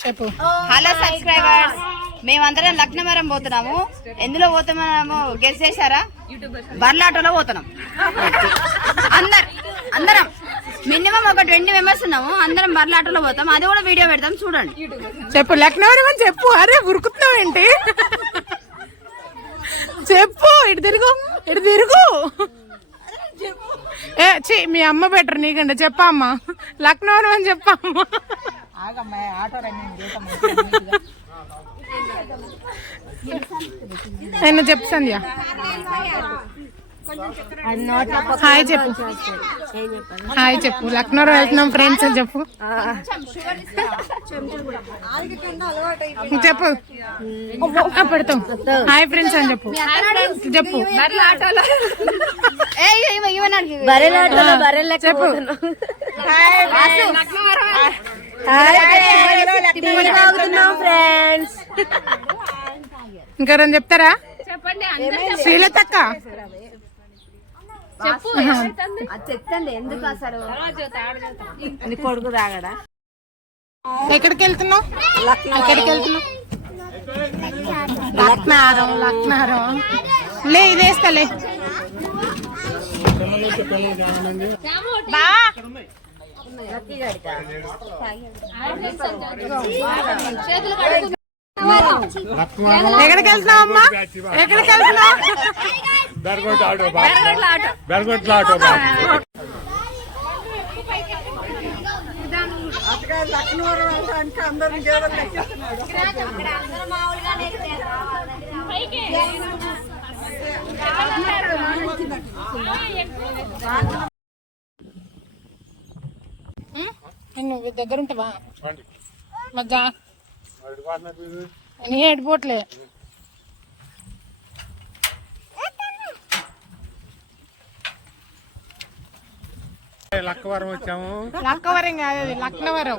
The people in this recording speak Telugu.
చెప్పు. హలో సబ్స్క్రైబర్స్, మేమందరం లక్నవరం పోతున్నాము. ఎందులో పోతున్నామో గెస్ చేశారా? బర్లాటోలో పోతున్నాం. అందరం మినిమం ఒక 20 మెంబర్స్ ఉన్నాము. అందరం బర్లాటోలో పోతాం. అది కూడా వీడియో పెడతాం, చూడండి. చెప్పు లక్నవరం అని చెప్పు. అరే ఉరుకుతున్నావు ఏంటి? చెప్పు. ఇటు తిరుగు. మీ అమ్మ బెటర్ నీకంటే. చెప్పా అమ్మ, లక్నవరం అని చెప్పమ్మా. నేను చెప్పు సంధ్య. హాయ్ చెప్పు. లక్నవరం వెళ్తున్నాం ఫ్రెండ్స్ అని చెప్పు. పెడతాం. హాయ్ ఫ్రెండ్స్ అని చెప్పు. చెప్పు. చెప్పు. ఇంకెవరైనా చెప్తారా? శ్రీలతక్క చెప్తండి. ఎందుకు అసలు కొడుకు తాగడా? ఎక్కడికి వెళ్తున్నావు? లక్నవరం. లే ఇదేస్తలే. ఎక్కడికి వెళ్తున్నావు అమ్మా? ఎక్కడికి వెళ్తున్నావు? నువ్వు దగ్గర ఉంటావా? మధ్య నీ ఎడిపోట్లే. లక్కవరం వచ్చాము. లక్కవరం కాదు, అది లక్నవరం.